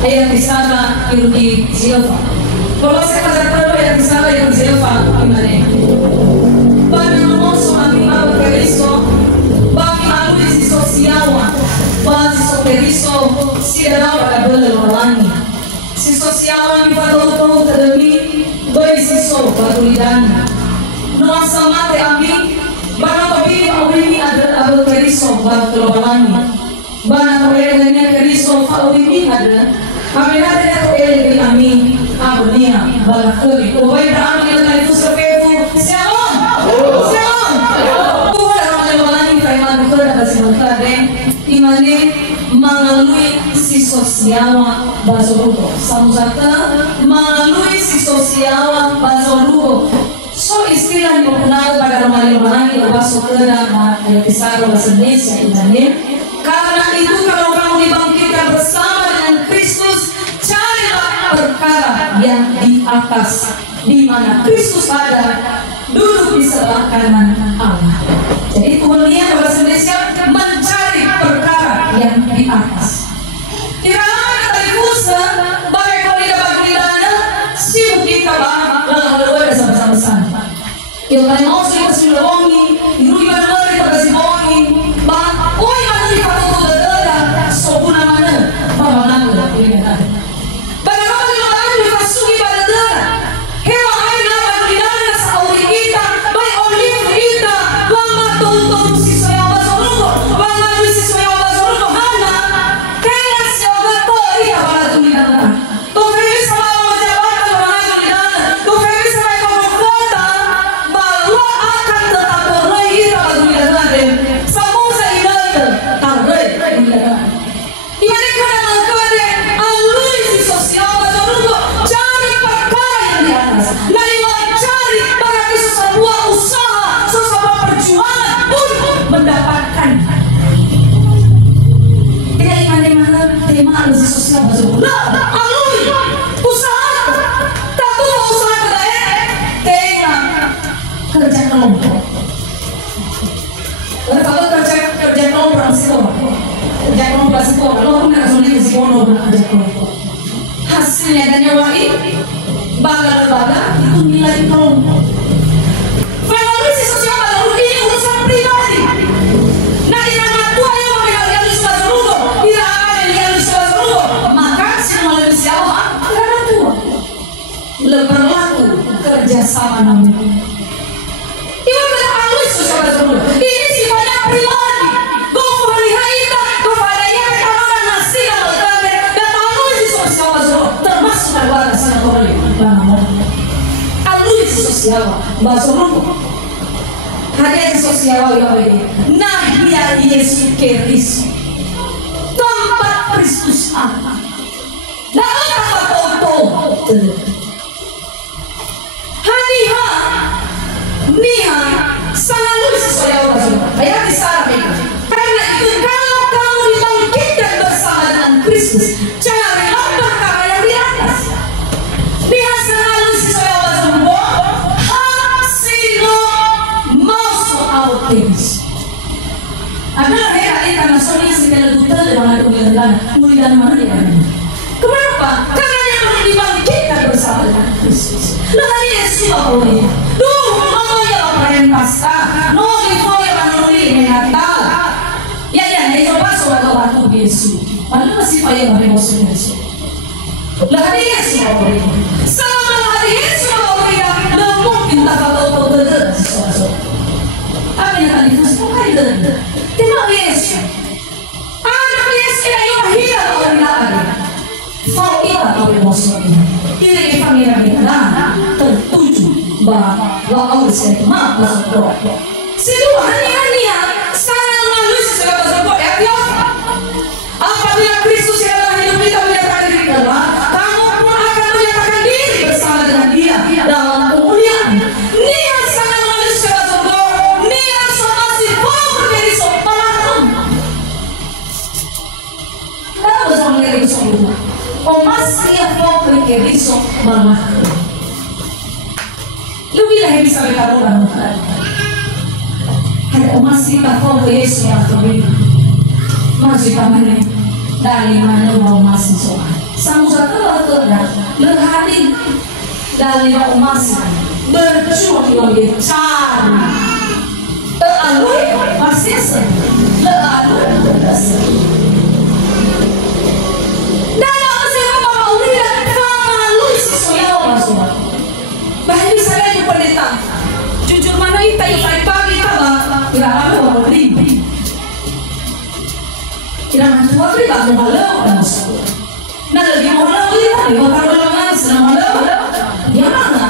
Ayah disana irugi Jehovah. Kalau saya kata perlu ayah disana irugi Jehovah gimana? Bagi nomoso kami mau keriso, bagi alui si sosiawa, bagi so keriso si dalam pada belelolani. Si sosiawa mi fatau kademi, bagi si so patulidani. Noa sama te ami, bana papi awini ada abel keriso bagi belelolani. Bana koelenya keriso awini ada. Kami ada yang koel kami abunia balakuri. Koi berani dengan itu sepefu siapa? Siapa? Tuhan orang yang mengalami kaiman itu dapat sementara. Imane melalui si sosiawa bazorugo. Samuzata melalui si sosiawa bazorugo. So istilah digunakan pada orang yang masuk ke dalam kisah bahasa Indonesia ini. Karena itu kalau kamu dibangkitkan bersama dengan Kristus, carilah perkara yang di atas, di mana Kristus ada, duduk di sebelah kanan Allah. Jadi Tuhan lihat bahasa Indonesia mencari perkara yang di atas. Tidak ada difusa, baik kalau tidak bagi dana, sibuk kita bang, lalu ada sama-sama. Yang lain mau sih kasih lewongi, ibu ibu lari kasih lewongi, bang, oh yang ada di foto dada, sopuna mana, bang mana ini ada. Bagaimana kalau ada dikasuhi pada dada, hewan lain dapat didana sauri kita, baik olive kita, bang tonton siswa yang basorugo, bang lagi siswa yang basorugo mana, kayak siapa tuh iya pada tuh didana. Tuh kayak sama orang jabatan orang lain didana, tuh kayak sama orang kota. Akan tetap berlari pada dunia dan semua ini tarik dunia. Iman kerana kode alui si sosial bazorugo cari perkara yang di atas. Lain cari bagi sebuah usaha, sebuah perjuangan untuk mendapatkan. Tidak iman mana tema alui si sosial bazorugo. Nah, alui usaha, tapi usaha kedai tema kerja kelompok. Kalau kerja kelompok sih kalau nggak sulit sih kalau kerja kelompok. Hasilnya dan nyawai bagal itu nilai kelompok. Valori si sosial baru ini urusan pribadi. Nah ini anak tua yang memegang yang seluruh, tidak ada yang seluruh. Maka semua siapa anak tua berlaku kerjasama namanya. Ini sifatnya pribadi. Kau melihat kepada yang orang nasi kalau dan tahu si sosial termasuk dalam sana boleh. Alui si sosial basorugo. Ada sosial yang ini. Nah dia Yesus Kristus. Tempat Kristus Allah. Nah apa foto? Hadiha. Niha selalu sesuai Allah. Ayat disarap karena itu kalau kamu dibangkitkan bersama dengan Kristus, carilah perkara yang di atas. Niha selalu sesuai Allah. Hasilo masuk autis. Adalah hari karena soalnya segala duta dengan mulian mana dia. Kenapa? Karena dia dibangkitkan bersama dengan Kristus. Lalu Yesus Allah. Pasta, no di fuori vanno Natal. Ya, io passo la tua Gesù. Ma non si fa io non posso Gesù. La Yesu sama la Yesu non mungkin tak tahu betul. Apa yang tadi itu bukan betul. Tema Yesu. Anak Yesu yang hidup orang lain. Fau kita tahu emosi. Ini família kita tertuju bahwa Allah sedang masuk doa. Semua hanya sana melalui segala sesuatu ya. Apabila Kristus yang dalam hidup kita menyatakan diri Allah, kamu pun akan menyatakan diri bersama dengan Dia dalam kemuliaan. Niat sana melalui segala sesuatu, niat masih mau menjadi sopan. Kalau bersama menjadi sopan, masih mau menjadi sopan. Lebih lagi bisa berkata ada masih tak tahu Yesus yang terbaik masih kami dari mana mau masih soal Samudra telah berhari dari emas berjuang yang besar. Alui masih alui dan masih mau lihat alui sesuatu masuk. Bahkan saya yang pendeta jujur mana itu yang pagi apa tidak ada orang beri. Tidak ada orang beri tak malu masuk. Nah lagi malu dia, dia kalau orang senang malu, dia mana?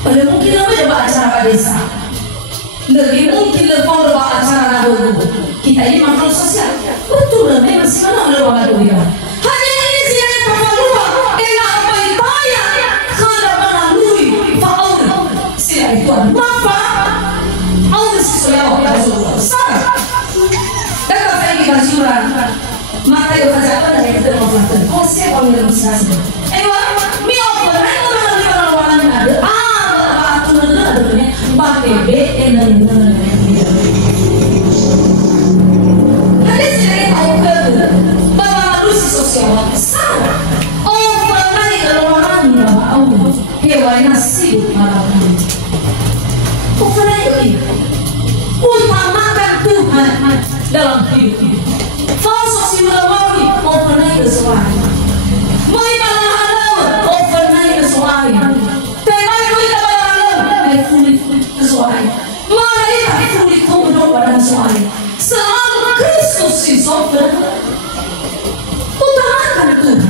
Pada mungkin apa coba acara desa. Lebih mungkin lepas lepas acara dulu. Kita ini makhluk sosial. Betul lah, memang sih mana lepas dulu ya. Hanya ini sih yang kapal luar. Enak apa yang bayar. Kada melalui faul. Sila itu apa? Aul sesuatu yang betul. Salah. Dan kalau saya kita curang, maka itu saja apa dari kita mau lakukan. Kau siapa yang bisa sih? Miopon, mereka melalui orang-orang yang ada. Pakai BN dan ada sih tahu ke bahwa manusia sosial salah. Oh pernah kalau orang tahu hewan nasib malam. Oh pernah ini utamakan Tuhan dalam hidup. Falso si melawan oh pernah itu suara. Mai malam oh pernah itu suara. Selalu Kristus si sober utamakan Tuhan.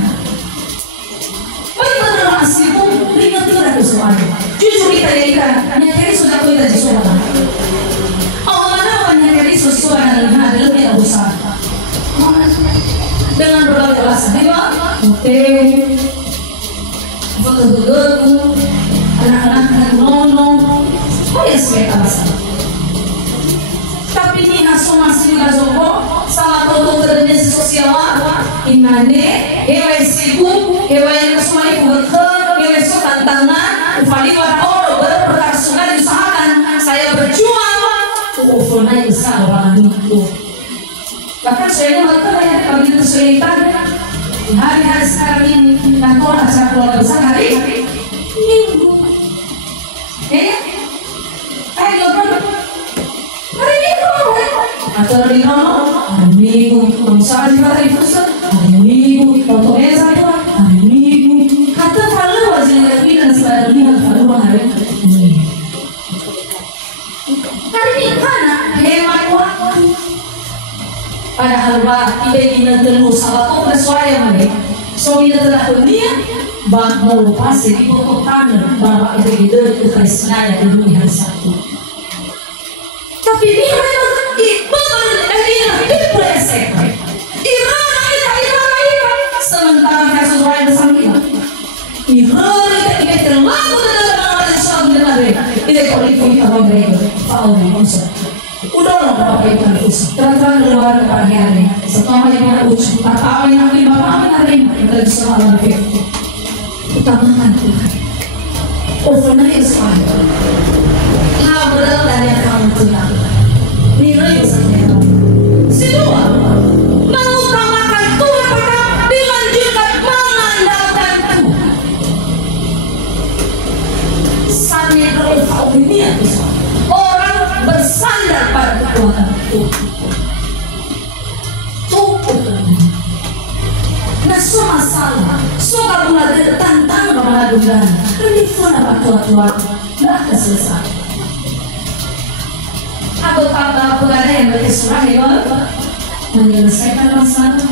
Bagaimana nasibmu ingat Tuhan itu semuanya. Jujur kita jadikan nyari sudah kita di surga. Allah mana nyari sesuatu yang adalah tidak usah dengan berbagai alasan. Hebat, hotel, foto-foto, anak-anak nono, oh ya sebagai alasan. Tapi ini hasil masih bazoko sama toto kerja sosial imane hewan sibuk hewan semua itu berker hewan so tantangan paling orang orang berperkara diusahakan saya berjuang untuk naik besar orang itu bahkan saya berker ya bagi kesulitan hari-hari sekarang ini dan kalau acara keluarga besar hari minggu atau di mana minggu misalnya kita hari pusat minggu foto esa minggu kata kalau wajib lagi dan sebagainya lihat kalau hari ini mana hemat waktu padahal waktu ini terus sahabat bersuara mana so kita telah dunia bang mau pasti di pokok tanah bahwa itu kita sengaja di dunia satu tapi dia sementara kasus lain bersama Ironi kita terlalu dalam soal benar ini politik apa mereka tahu maksud udah lah pakai itu terang keluar ke hari setelah yang ucap apa yang lima hari dari soal itu utamakan Tuhan overnight fire berat dari yang kamu tenang nilai besarnya semua mengutamakan Tuhan dengan juga mengandalkan Tuhan sangat dunia orang bersandar pada kekuatan Tuhan Tuhan nah semua masalah semua mulai tantang mengadukan telefon apa Tuhan tidak akan selesai atau tanpa pengadaan yang berkesurat menyelesaikan masalah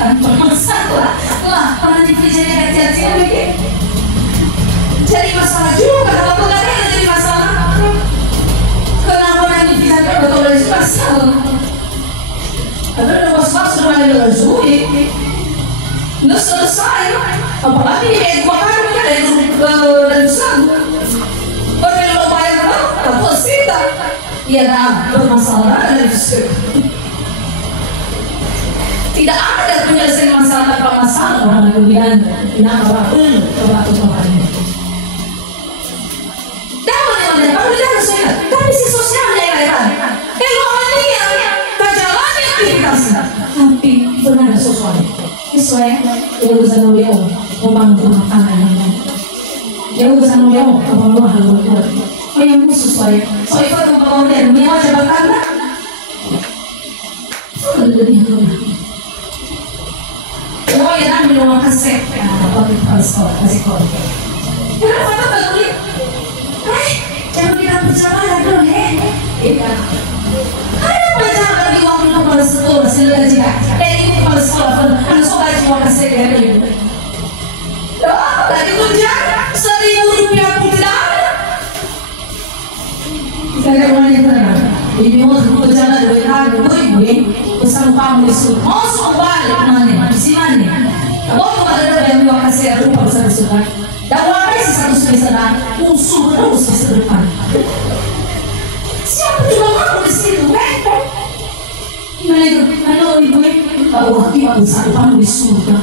tanpa masalah lah karena dipijak hati-hati lagi jadi masalah juga kalau pengadaan yang jadi masalah kenapa yang dipijak betul dari masalah tapi ada masalah sudah ada rezeki nggak selesai apalagi yang makan dari sana orang yang bayar tak posita ya bermasalah dari tidak ada penyelesaian masalah tanpa masalah orang kemudian kenapa pun kebahagiaan tapi si sosialnya kan kalau ini yang terjalani aktivitasnya tapi benar ada sesuatu sesuai yang urusan beliau membangun rumah tangga yang urusan beliau membangun hal buat yang sesuai soal itu membangun dan menyewa jabatan oh ya kan minum kasih waktu kasih kau kenapa tak beli jangan kita berbicara dulu iya ada macam lagi waktu itu pada sekolah sila jika ini pada sekolah anak sekolah cuma kasih dari lagi kerja Rp1.000 pun tidak ada saya wanita ini mau berjalan dari hari gue bersama kamu disuruh masuk balik mana di sini mau ada yang dua kasih rupa besar-besar dan warna satu semester musuh terus semester depan siapa juga mau di situ gimana itu kalau ibu bahwa kita besar depan di surga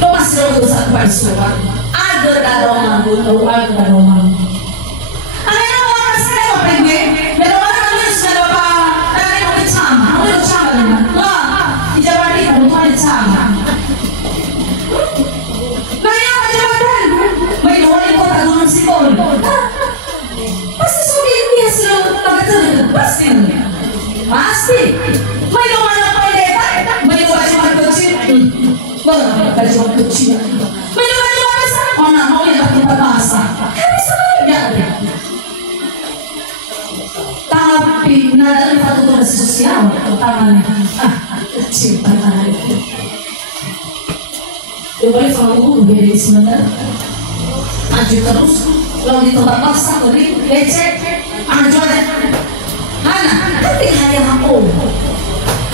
lo masih lo besar depan di surga ada daroman atau ada daroman ada orang saya apa gue dan orang itu sudah apa dan itu bersama lah di Jawa Timur itu ada sama pasti sudah dia selalu pasti may lumana pendeta may lumana kecil bagaimana kecil may lumana besar mana mau yang kita bahasa bisa jadi tapi nada satu tugas sosial tangannya kecil tangannya boleh kalau dari sebentar maju terus kalau di tempat basah tadi lecet maju aja Hana tapi hanya aku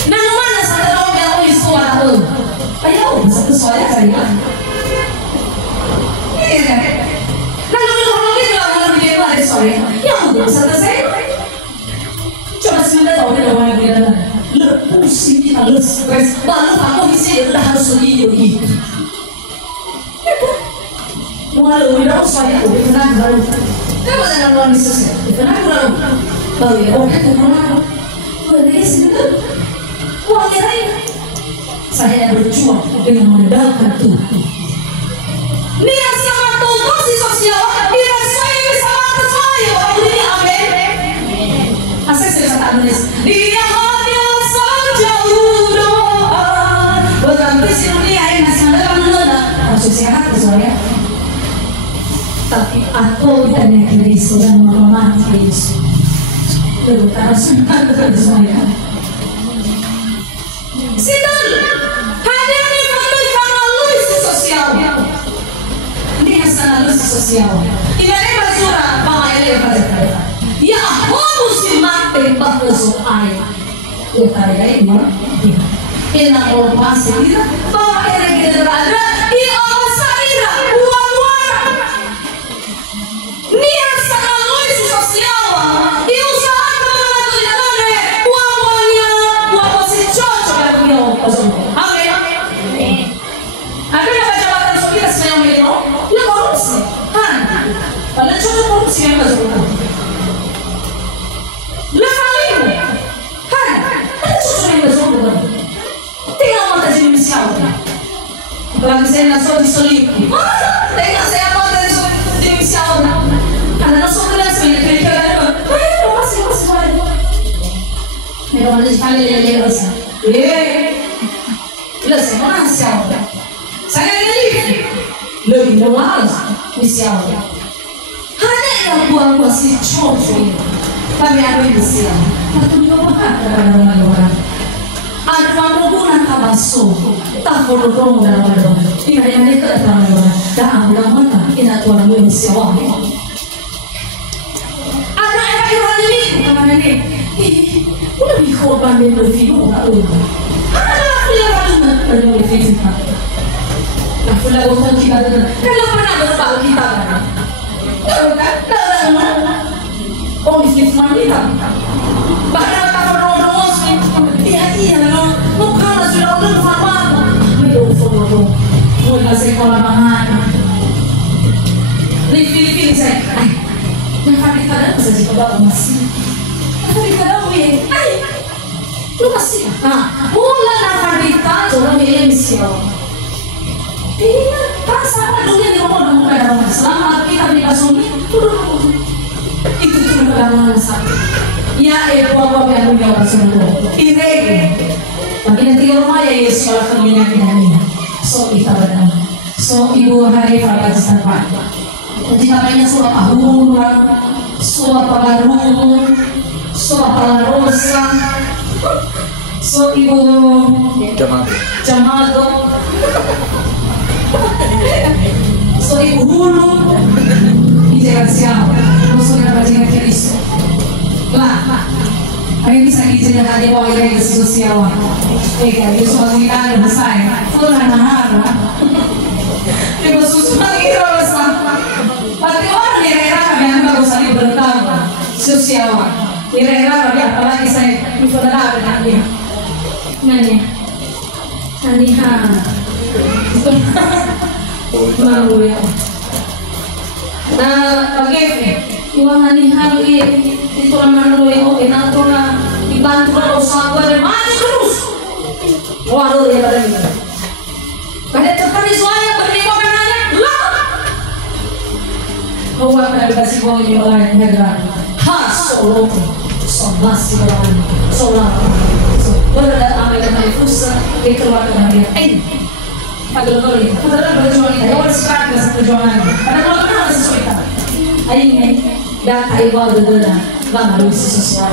nah mana satu orang yang mau suara ayo satu suara kali lah iya kan nah kalau kita orang begini ada suara ya udah satu saya coba sebentar tahu dia orang yang pusing kita stres baru kamu bisa udah harus begini Walau tidak usah aku kenal baru. Kenapa dengan luar biasa? Kenal baru. Baru ya, orang itu kenal. Boleh sebentar. Uang yang lain. Saya berjuang dengan mendapatkan Tuhan. Niat sama Tuhan si sosial. Tidak saya sama saya. Orang ini amin. Asal saya kata Agnes. Dia hanya saja doa. Berganti si dunia ini masih ada kan lena. Maksud sehat soalnya. Tapi aku dan yang Yesus dan menghormati Yesus. Terutama semuanya. Sidang hanya diberikan melalui sosial. Ini hasil sosial. Ini basura bawah ele pada. Ya aku mesti mati bakso air. Ya tadi ini mana? Ini orang masih tidak bawah ele kita berada. Ini orang saya Niat sangat sosial, dia usahakan mengajarkan uangnya, uang masih cocok dengan dia. Amin. Ada yang baca bacaan kita sedang melihat, ya korupsi, kan? Pada cocok korupsi yang baca bacaan. Lekalin, kan? Ada cocok yang baca bacaan. Tinggal mata jadi misalnya. Apalagi saya nasib diselip. Tinggal saya mata jadi misalnya. Karena langsung kelas banyak kali masih banyak. Mereka mana sekali lihat rasa. Kelas mana siapa? Saya lebih luas misalnya. Hanya yang buang masih cocok. Kami ada di sini. Waktu juga bahkan orang-orang. Ada penggunaan kabaso, tak perlu dong dalam orang. Ini hanya mereka dalam orang. Dan ambil mata ini aturan yang siapa. Udah dikorban dan berfidu tak tahu. Aku yang ada berfidu tak. Aku lah orang kita tu. Kalau pernah berbau kita kan? Tahu kan? Tahu mana? Oh bisnis mandi tak? Bahkan kalau orang muslim, iya no. Bukan sudah orang sama. Mereka foto. Mereka sekolah mahal. Di Filipina saya. Yang kami kadang bisa juga masih. Tapi kalau ay, lumas siya. Mula na karbita, orang yang siya. Sama dunia di rumah dong kadang selama kita di pasumi itu cuma kadang satu. Ya apa yang punya orang semua. Ini tapi nanti rumah ya Yesus kalau kerjanya kita so kita benar. So ibu hari pada sampai. Jadi namanya suara ahura, suara pagaru, suara palarosa, so ibu Jamado. So ibu hulu interaksiamo non so che la pagina che visto là hai bisa dijelaskan aja bahwa ini sosial kan itu soal kita ada sai full mahar itu susu lagi terus pasti orang daerah yang bagus sekali bertambah sosial daerah apalagi saya di saudara dengan dia nanya Aniha malu ya. Nah, pagi iwan Aniha itu orang malu ya. Enak tuh na dibantu lah usaha dan maju terus. Waduh ya pada ini. Kada terkali suaya berdiri kanannya lah. Kau akan dikasih kau ini orang negara. Solo, solas sih orang, solar. Berada ambil dengan pusat dikeluarkan dari paglagoy. Padahal berjuang kita, awal sekarang sa perjuangan. Padahal wala na sa suita. Ayun nga, dahil ay wala na, bang halos sa sosial.